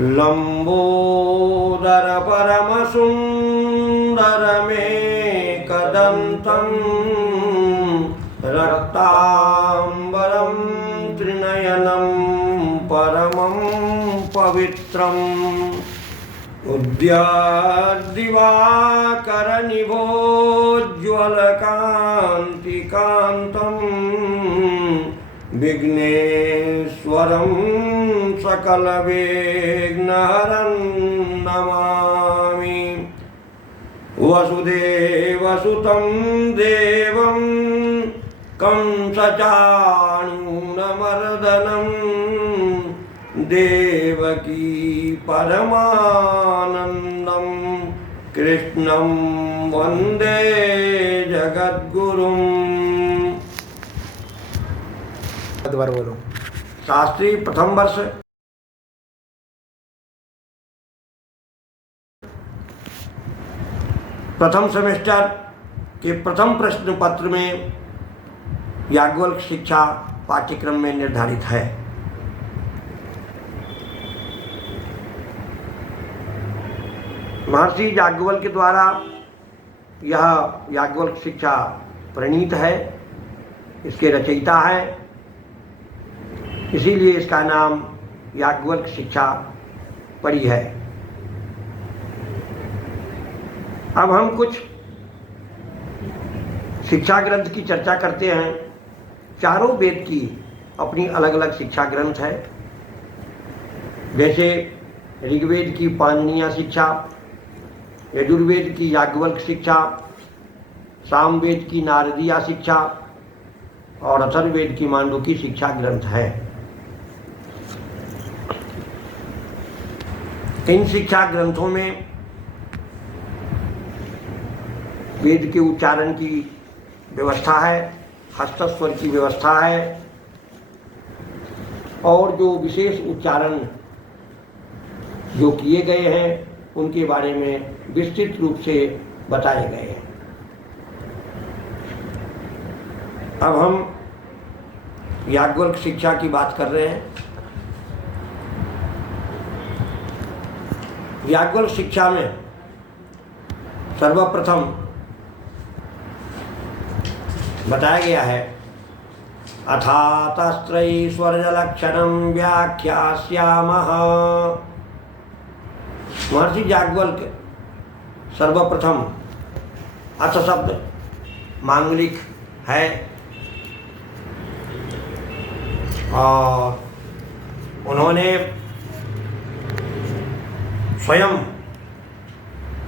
लंबोदर परमसुंदरमेकदन्तं रक्तांबरं त्रिनयनं परमं पवित्रम् उद्याद्दिवाकरनिभोज्ज्वलकान्तिकान्तं विघ्नेश्वरं सकलविघ्नहरं नमामि। वसुदेवसुतं देवं कंसचाणूरमर्दनं देवकी परमानन्दं कृष्णं वन्दे जगद्गुरुम्। शास्त्री प्रथम वर्ष प्रथम सेमेस्टर के प्रथम प्रश्न पत्र में याज्ञवल्क्य शिक्षा पाठ्यक्रम में निर्धारित है। महर्षि याज्ञवल्क्य के द्वारा यह याज्ञवल्क्य शिक्षा प्रणीत है, इसके रचयिता है, इसीलिए इसका नाम याज्ञवल्क्य शिक्षा पड़ी है। अब हम कुछ शिक्षा ग्रंथ की चर्चा करते हैं। चारों वेद की अपनी अलग अलग शिक्षा ग्रंथ है। जैसे ऋग्वेद की पाणिनीय शिक्षा, यजुर्वेद की याज्ञवल्क्य शिक्षा, सामवेद की नारदीय शिक्षा और अथर्ववेद की मांडुक्य शिक्षा ग्रंथ है। इन शिक्षा ग्रंथों में वेद के उच्चारण की व्यवस्था है, हस्तस्वर की व्यवस्था है और जो विशेष उच्चारण जो किए गए हैं उनके बारे में विस्तृत रूप से बताए गए हैं। अब हम याज्ञवल्क्य शिक्षा की बात कर रहे हैं। याज्ञवल्क्य शिक्षा में सर्वप्रथम बताया गया है अथातस्त्रैश्वर्यलक्षणं व्याख्यास्यामः। महर्षि याज्ञवल्क्य सर्वप्रथम अथ शब्द मांगलिक है और उन्होंने स्वयं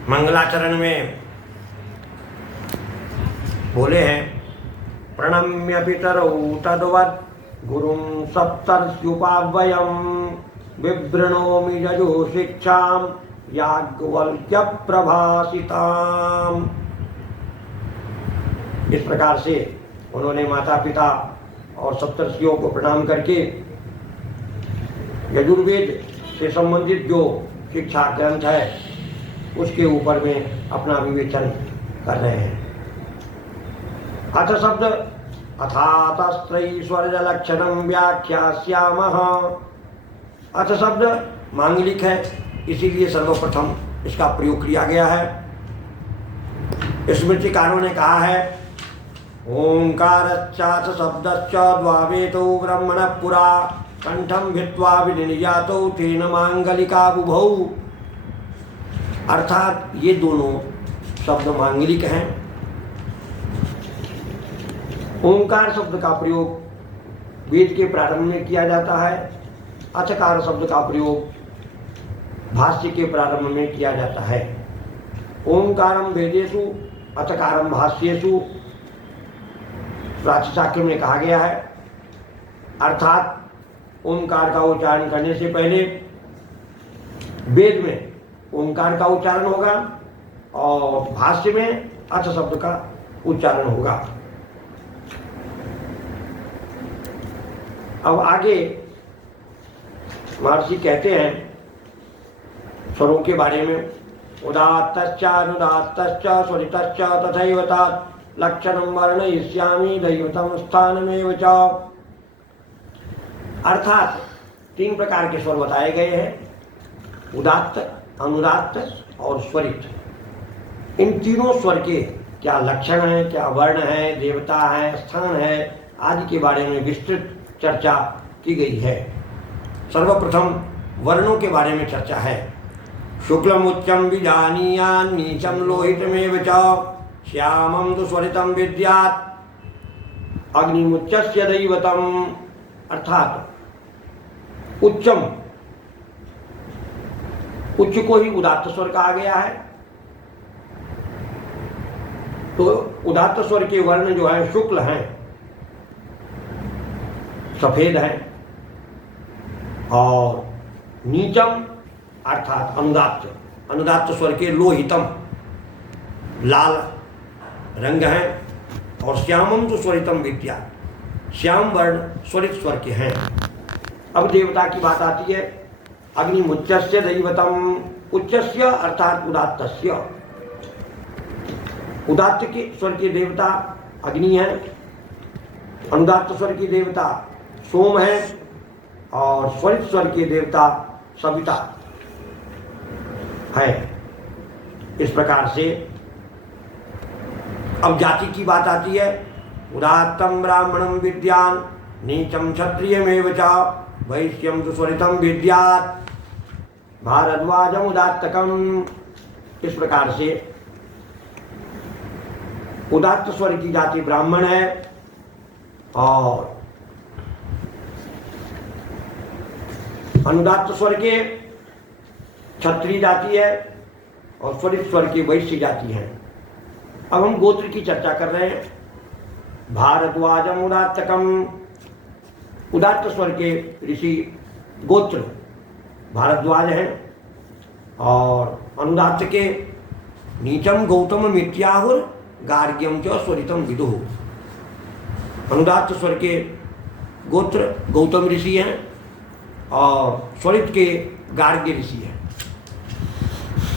मंगलाचरण में बोले हैं प्रणम्य पितरौ तद्वत् गुरुं सप्तर्ष्युपाव्ययं विवृणोमि यजुः शिक्षां याज्ञवल्क्य प्रभासिताम्। इस प्रकार से उन्होंने माता पिता और सप्तर्षियों को प्रणाम करके यजुर्वेद से संबंधित जो शिक्षा ग्रंथ है उसके ऊपर में अपना विवेचन कर रहे हैं। अथ शब्द अथातस्त्रैश्वर्यलक्षणं व्याख्यास्यामः। अथ शब्द मांगलिक है, इसीलिए सर्वप्रथम इसका प्रयोग किया गया है। स्मृतिकारों ने कहा है ओंकारश्चाथ शब्दश्च द्वावेतौ ब्रह्मणः पुरा कंठं भित्वा विनिर्यातौ तेन मांगलिका बुभौ। अर्थात ये दोनों शब्द मांगलिक हैं। ओंकार शब्द का प्रयोग वेद के प्रारंभ में किया जाता है, अचकार शब्द का प्रयोग भाष्य के प्रारंभ में किया जाता है। ओंकारम वेदेषु अचकारम भाष्येषु प्राच्यशास्त्र में कहा गया है। अर्थात ओंकार का उच्चारण करने से पहले वेद में ओंकार का उच्चारण होगा और भाष्य में अच शब्द का उच्चारण होगा। अब आगे महर्षि कहते हैं स्वरों के बारे में उदात्तश्च अनुदात्तश्च स्वरितश्च तथैव तत् लक्षणं वर्णयिष्यामि दैवतं स्थानमेव च। अर्थात तीन प्रकार के स्वर बताए गए हैं। उदात्त, अनुदात्त और स्वरित, इन तीनों स्वर के क्या लक्षण हैं, क्या वर्ण है, देवता है, स्थान है आदि के बारे में विस्तृत चर्चा की गई है। सर्वप्रथम वर्णों के बारे में चर्चा है। शुक्लम उच्चम विजानीयान् नीचम लोहितमेव च श्यामम तु स्वरितम विद्यात् अग्निमुच्चस्य दैवतम, अर्थात उच्चम, उच्च को ही उदात्त स्वर कहा गया है। तो उदात्त स्वर के वर्ण जो है शुक्ल हैं, सफेद हैं, और नीचम अर्थात अनुदात्त, अनुदात्त स्वर के लोहितम, लाल रंग हैं, और श्यामम तो स्वरितम विद्या, श्याम वर्ण स्वरित स्वर के हैं। अब देवता की बात आती है। अग्निमुच्चस्य दैवतम, उच्चस्य अर्थात उदात्तस्य, उदात्त के स्वर के देवता अग्नि है, अनुदात्त स्वर की देवता सोम है, और स्वरित स्वर के देवता सविता है। इस प्रकार से अब जाति की बात आती है। उदात्तम ब्राह्मणम विद्यान नीचम क्षत्रियमेव च वैश्यम तु स्वरितम विद्यात् भारद्वाजम उदात्तकम। इस प्रकार से उदात्त स्वर की जाति ब्राह्मण है, और अनुदात्त स्वर के क्षत्रिय जाति है, और स्वरित स्वर की वैश्य जाति है। अब हम गोत्र की चर्चा कर रहे हैं। भारद्वाजम उदात्तकम, उदात्त स्वर के ऋषि गोत्र भारद्वाज हैं, और अनुदात्त के नीचम गौतम मित्याहुर गार्ग्यम च स्वरितम विदुः। अनुदात्त स्वर के गोत्र गौतम ऋषि हैं, और स्वरित के गार्ग्य ऋषि हैं।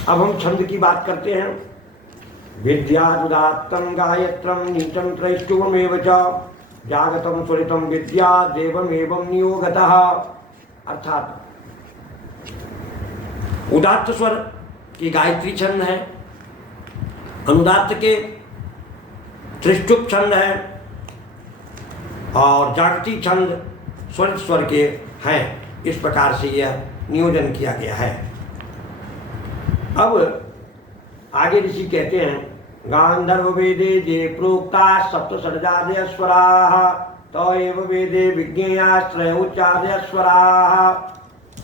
अब हम छंद की बात करते हैं। विद्यादुदात्तं गायत्रं नीचं त्रैष्टुवमेव च जागतं स्वरितं विद्या देवमेवं नियोगतः। अर्थात उदात्त स्वर की गायत्री छंद है, अनुदात्त के त्रिष्टुप छंद है, और जागती छंद स्वरित स्वर के हैं। इस प्रकार से यह नियोजन किया गया है। अब आगे ऋषि कहते हैं, गांधर्व वेदे जे प्रोक्ता सप्त षड्जादय स्वराः तो एव वेदे विज्ञेयाश्रय उच्चादय स्वराः।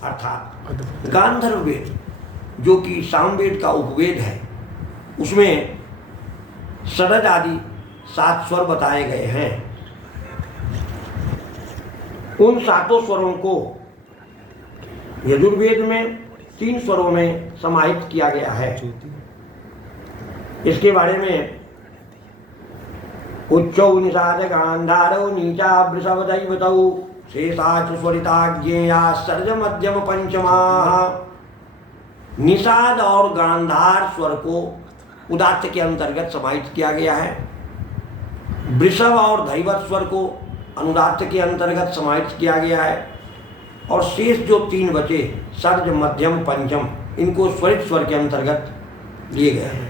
अर्थात गांधर्व वेद जो कि सामवेद का उपवेद है, उसमें षड्ज आदि 7 स्वर बताए गए हैं। उन 7 स्वरों को यजुर्वेद में 3 स्वरों में समाहित किया गया है। इसके बारे में उच्चौ निषाद गांधारौ नीचा वृषभ दैवतौ शेषाच स्वरिता ज्ञेया सर्ज मध्यम पंचमाः। निषाद और गांधार स्वर को उदात्त के अंतर्गत समाहित किया गया है। वृषभ और धैवत स्वर को अनुदात्त के अंतर्गत समाहित किया गया है, और शेष जो 3 बचे सर्ज मध्यम पंचम, इनको स्वरित स्वर के अंतर्गत लिए गए हैं।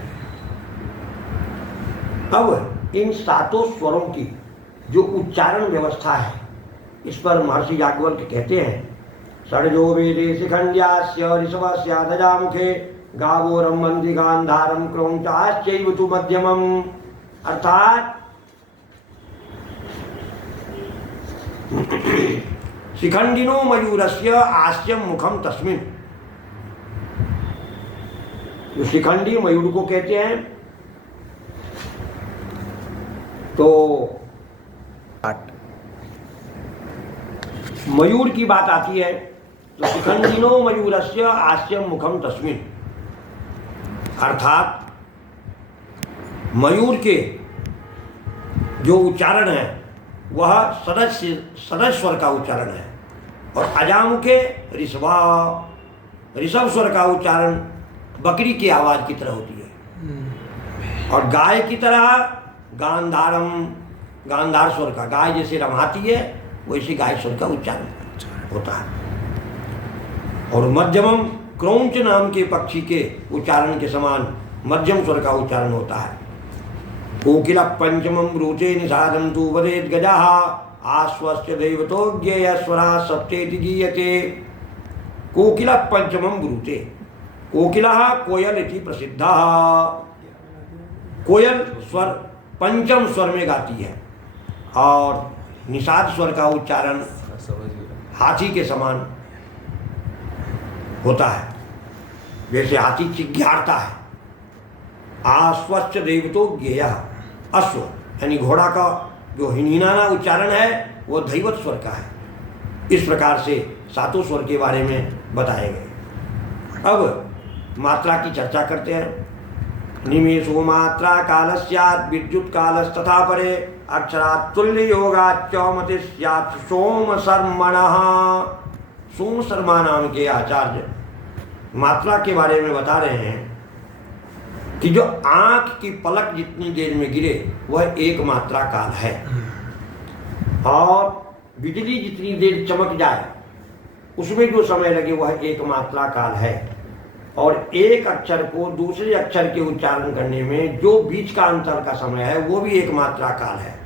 अब इन 7 स्वरों की जो उच्चारण व्यवस्था है, इस पर महर्षि याज्ञवल्क्य कहते हैं, षड्जो वेदे शिखंड्यास्य ऋषभस्यादजामुखे गावो रमन्ति गांधारम क्रौंचाश्चैव तु मध्यमम। अर्थात शिखंडिनो मयूरस्य आस्यम मुखम तस्मिन्। जो शिखंडी मयूर को कहते हैं, तो मयूर की बात आती है तो शिखंडिनो मयूरस्य आस्यम मुखम तस्मिन्। अर्थात मयूर के जो उच्चारण है वह सदस्य स्वर का उच्चारण है, और अजामुखे ऋषभ स्वर का उच्चारण बकरी की आवाज की तरह होती है, और गाय की तरह गांधारम, गांधार स्वर का, गाय जैसे रमाती है वैसे गाय स्वर का उच्चारण होता है। और मध्यमम क्रौंच नाम के पक्षी के उच्चारण के समान मध्यम स्वर का उच्चारण होता है। कोकिला पंचमम ब्रूचे निषादं तु वदेत गजाः आश्वस्य दैवतो ज्ञेय स्वरा सप्तेति गीयते। कोकिला पंचमम ब्रूचे, कोकिला कोयल इति प्रसिद्धा। कोयल स्वर पंचम स्वर में गाती है और निषाद स्वर का उच्चारण हाथी के समान होता है, जैसे हाथी चिघाड़ता है। आश्वस्य दैवतो ज्ञेय, अश्व यानी घोड़ा का जो हिनीनाना उच्चारण है वो दैवत स्वर का है। इस प्रकार से सातों स्वर के बारे में बताए गए। अब मात्रा की चर्चा करते हैं। निमेषो मात्रा कालस्यात् विद्युत कालस्तथा परे अक्षरात् तुल्य योगाच्च मति स्यात् सोम शर्मणः। सोम शर्मा नाम के आचार्य मात्रा के बारे में बता रहे हैं कि जो आंख की पलक जितनी देर में गिरे वह एक मात्रा काल है, और बिजली जितनी देर चमक जाए उसमें जो समय लगे वह एक मात्रा काल है, और एक अक्षर को दूसरे अक्षर के उच्चारण करने में जो बीच का अंतर का समय है वो भी एक मात्रा काल है।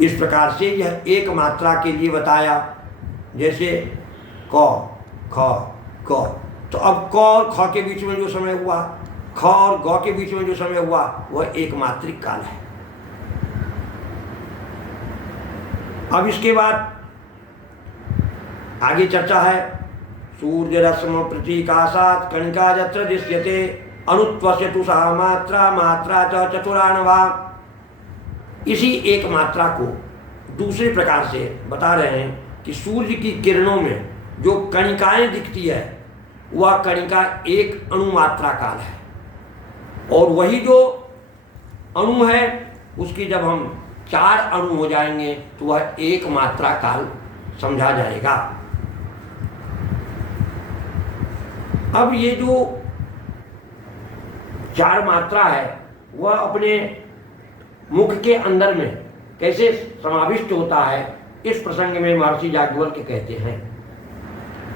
इस प्रकार से यह एक मात्रा के लिए बताया। जैसे क ख क, तो अब क और ख के बीच में जो समय हुआ, ख और ग के बीच में जो समय हुआ वह एक मात्रिक काल है। अब इसके बाद आगे चर्चा है। सूर्य रश्म प्रतीकाशात् कणिका यत्र दृश्यते अनुत्वस्यतु सा मात्रा मात्रा च चतुरानवा। इसी एक मात्रा को दूसरे प्रकार से बता रहे हैं कि सूर्य की किरणों में जो कणिकाएं दिखती है वह कणिका एक अणुमात्रा काल है, और वही जो अणु है उसकी जब हम 4 अणु हो जाएंगे तो वह एक मात्रा काल समझा जाएगा। अब ये जो 4 मात्रा है वह अपने मुख के अंदर में कैसे समाविष्ट होता है, इस प्रसंग में महर्षि याज्ञवल्क्य कहते हैं।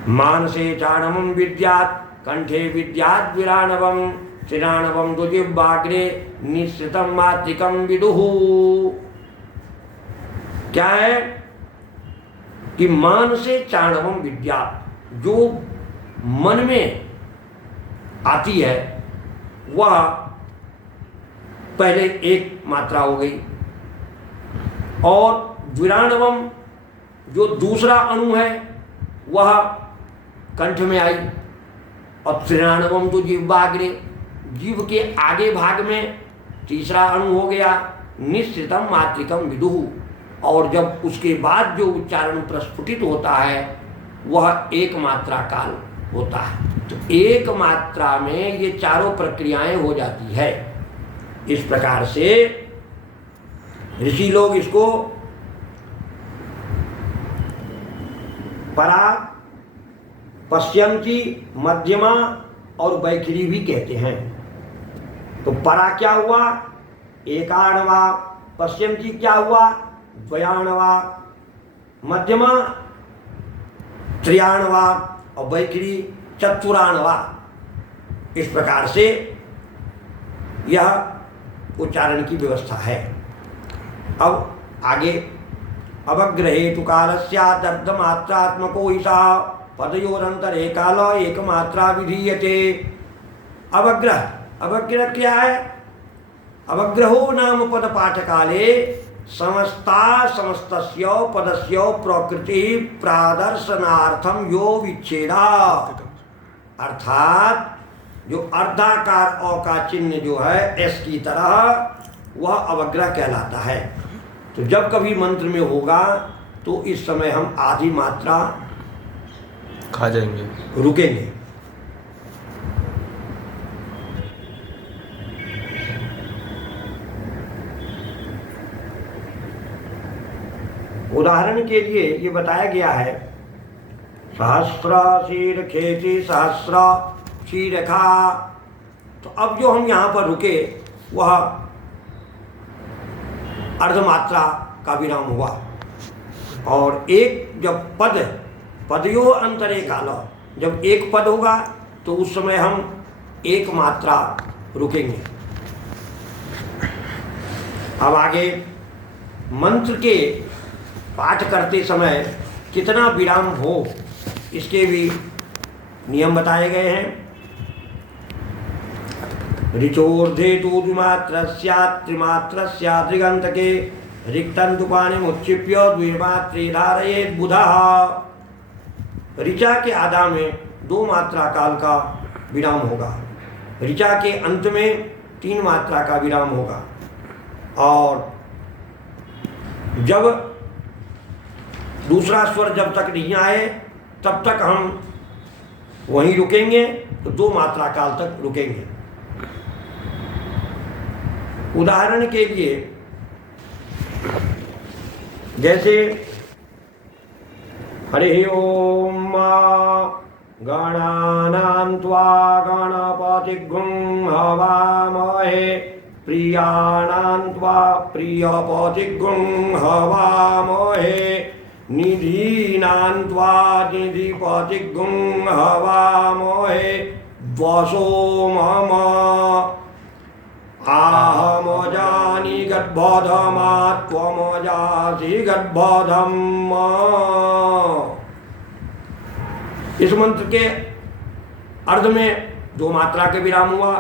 मानसे चाणवम विद्यात् कंठे विद्यात् विराणवम श्रीराणवम तो जिह्वाग्रे निश्चितम मात्रिकम विदुः। क्या है कि मान से चाणवम विद्या, जो मन में आती है वह पहले एक मात्रा हो गई, और विराणवम जो दूसरा अणु है वह कंठ में आई, और त्रिराणवम जो जिह्वाग्रे जीव के आगे भाग में तीसरा अणु हो गया, निश्चितम मात्रिकम विदुः, और जब उसके बाद जो उच्चारण प्रस्फुटित होता है वह एक मात्रा काल होता है। तो एक मात्रा में ये चारों प्रक्रियाएं हो जाती है। इस प्रकार से ऋषि लोग इसको परा, पश्यंती, मध्यमा और बैखरी भी कहते हैं। तो परा क्या हुआ? एकाणवा। पश्यंती क्या हुआ? द्वयाणवा। मध्यमा त्रियाणवा और बैखरी चतुराणवा। इस प्रकार से यह उच्चारण की व्यवस्था है। अब आगे अवग्रहेतु कालस्यादर्धमात्रात्मको ईशा पदयोरंतरे काल एक मात्रा विधीयते। अवग्रह, अवग्रह क्या है? अवग्रहो नाम पद पाठ काले समस्ता समस्तस्य पदस्य प्रकृति प्रादर्शनार्थम यो विच्छेदा। अर्थात जो अर्धाकार अ का चिन्ह जो है एस की तरह वह अवग्रह कहलाता है। तो जब कभी मंत्र में होगा तो इस समय हम आधी मात्रा खा जाएंगे, रुकेंगे। उदाहरण के लिए ये बताया गया है, सहस्र शीर खेती सहस्र शीरखा। तो अब जो हम यहाँ पर रुके वह अर्धमात्रा का विराम हुआ, और एक जब पद, पदयो अंतरे काल, जब एक पद होगा तो उस समय हम एक मात्रा रुकेंगे। अब आगे मंत्र के पाठ करते समय कितना विराम हो इसके भी नियम बताए गए हैं। ऋचोर्धे तु त्रिमात्रस्या त्रिगंतके रिक्तन्तु पाणिमुच्छिप्य द्विमात्रे धारयेत् बुधः। ऋचा के आधा में 2 मात्रा काल का विराम होगा, ऋचा के अंत में 3 मात्रा का विराम होगा, और जब दूसरा स्वर जब तक नहीं आए तब तक हम वहीं रुकेंगे, तो 2 मात्रा काल तक रुकेंगे। उदाहरण के लिए जैसे हरि ओम गणानां त्वा गणपतिग्ं हवामहे प्रियाणां त्वा प्रियपतिग्ं हवामहे निधीनां त्वा निधिपतिग्ं हवामहे द्वसो मम आहमजानि गर्भोधमा त्वमजासि गर्भोधम्। इस मंत्र के अर्ध में 2 मात्रा का विराम हुआ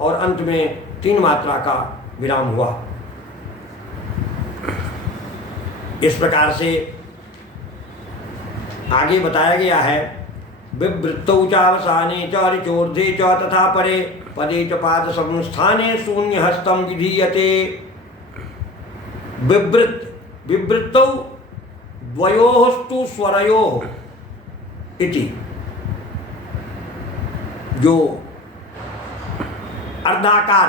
और अंत में 3 मात्रा का विराम हुआ। इस प्रकार से आगे बताया गया है। विवृत्तौ चावसाने च ऋचोर्धे च तथा परे पदे च पाद संस्थाने शून्य हस्तम विधीयते। विवृत्तौ द्वयोस्तु स्वरयोः इति, जो अर्धाकार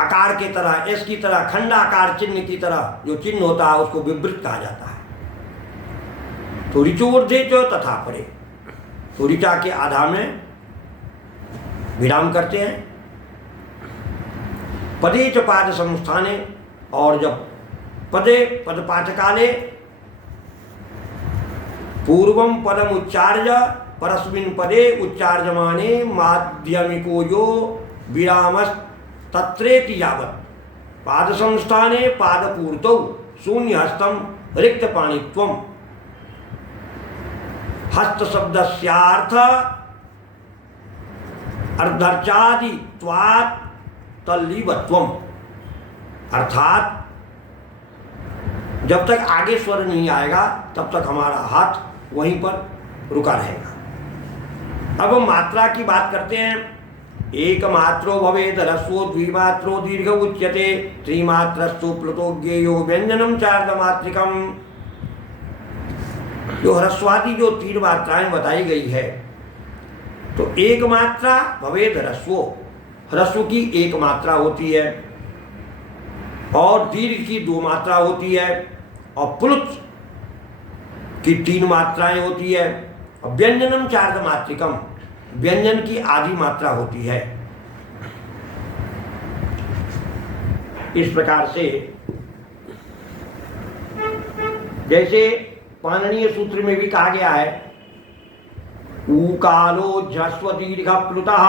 आकार के तरह, एस की तरह, खंडाकार चिन्ह की तरह जो चिन्ह होता है उसको विवृत कहा जाता है। तो ऋचोर्धे च तथा परे, तो ऋचा के आधा में विराम करते हैं। पदे च पाद संस्थाने, और जब पदे पदपाठकाले पूर्वम पदम उच्चार्य परस्मिन् पदे उच्चार्यमाने माध्यमिको यो विरामस् तत्रेति यावत् पाद संस्थाने पादपूर्तौ शून्य हस्तम रिक्त पाणित्वम्। हस्त शब्दस्यार्थ अर्धर्चादि त्वात् तल्लीवत्वम्, अर्थात जब तक आगे स्वर नहीं आएगा तब तक हमारा हाथ वहीं पर रुका रहेगा। अब हम मात्रा की बात करते हैं। एक मात्रो भवेद ह्रस्वो द्विमात्रो दीर्घ उच्यते त्रिमात्रस्तु प्लुतो ज्ञेयो व्यंजनम चार्धमात्रिकम। जो ह्रस्वादि जो 3 मात्राएं बताई गई है, तो एक मात्रा भवेद ह्रस्वो, ह्रस्व की 1 मात्रा होती है, और दीर्घ की 2 मात्रा होती है, और प्लुत की 3 मात्राएं होती है, और व्यंजनम चार्धमात्रिकम, व्यंजन की आधी मात्रा होती है। इस प्रकार से जैसे पाणिनीय सूत्र में भी कहा गया है, ऊकालो झस्व दीर्घ प्लुतः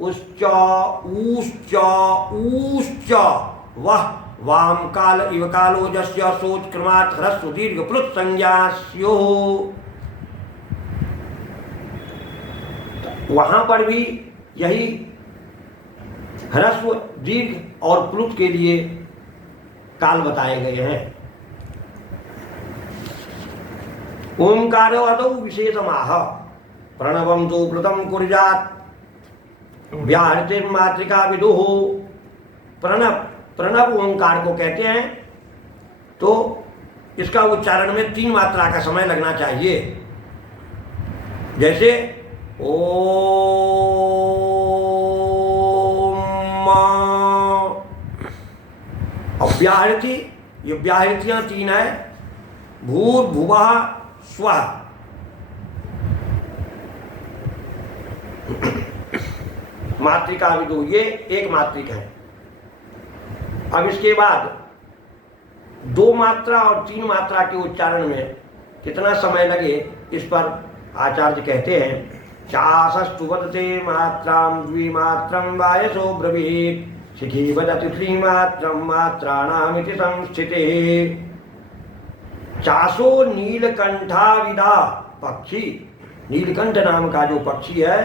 उश्च ऊश्च ऊश्च वह वाम काल इव कालो जस्य सोच क्रमात् ह्रस्व दीर्घ प्लुत संज्ञास्योः। वहां पर भी यही ह्रस्व दीर्घ और प्लुत के लिए काल बताए गए हैं। ओंकारो अदौ विशेषमाह प्रणवम तो प्लुतम कुर्यात् व्याहृतिर् मात्रिका विदुः। प्रणव ओंकार को कहते हैं, तो इसका उच्चारण में 3 मात्रा का समय लगना चाहिए। जैसे ओम, और व्याहृति, ये व्याहृतियां 3 है, भूर्भुवः स्वः। मात्रिका विदु, ये 1 मात्रिक है। अब इसके बाद 2 मात्रा और 3 मात्रा के उच्चारण में कितना समय लगे, इस पर आचार्य कहते हैं चासस्तु वदते मात्रां द्विमात्रं वायसो ब्रवीत् शिखी वदति त्रिमात्रं मात्राणामिति संस्थितिः। चासो नीलकंठाविदा पक्षी, नीलकंठ नाम का जो पक्षी है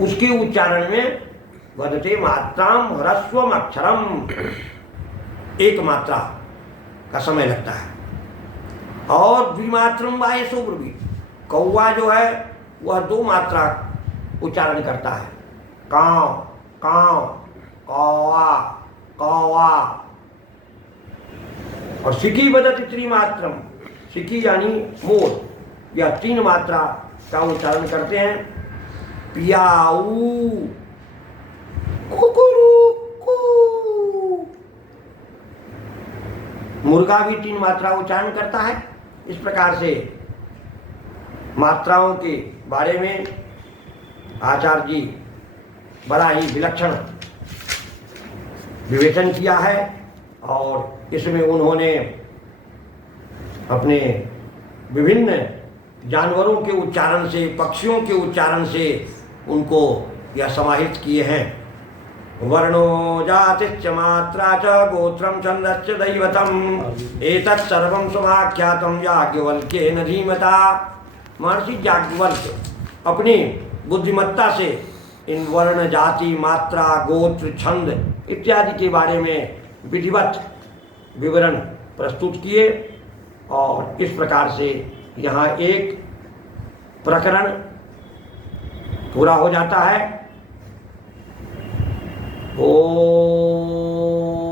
उसके उच्चारण में वदते मात्रां ह्रस्वम अक्षरम, एक मात्रा का समय लगता है। और द्विमात्रम वायसो ब्रवीत्, कौवा जो है वह 2 मात्रा उच्चारण करता है, काव काव कौवा कौवा। और सिकी वदति त्रिमात्रम, सिकी यानी मोर, यह 3 मात्रा का उच्चारण करते हैं, पियाऊ कुकुरुकू। मुर्गा भी 3 मात्रा उच्चारण करता है। इस प्रकार से मात्राओं के बारे में आचार्य जी बड़ा ही विलक्षण विवेचन किया है और इसमें उन्होंने अपने विभिन्न जानवरों के उच्चारण से, पक्षियों के उच्चारण से उनको यह समाहित किए हैं। वर्णो जातिश्च मात्रा च गोत्रम छंदश्च दैवतम एतत् सर्वं समाख्यातम याज्ञवल्क्येन धीमता। महर्षि याज्ञवल्क्य अपनी बुद्धिमत्ता से इन वर्ण, जाति, मात्रा, गोत्र, छंद इत्यादि के बारे में विधिवत विवरण प्रस्तुत किए और इस प्रकार से यहाँ एक प्रकरण पूरा हो जाता है। ओम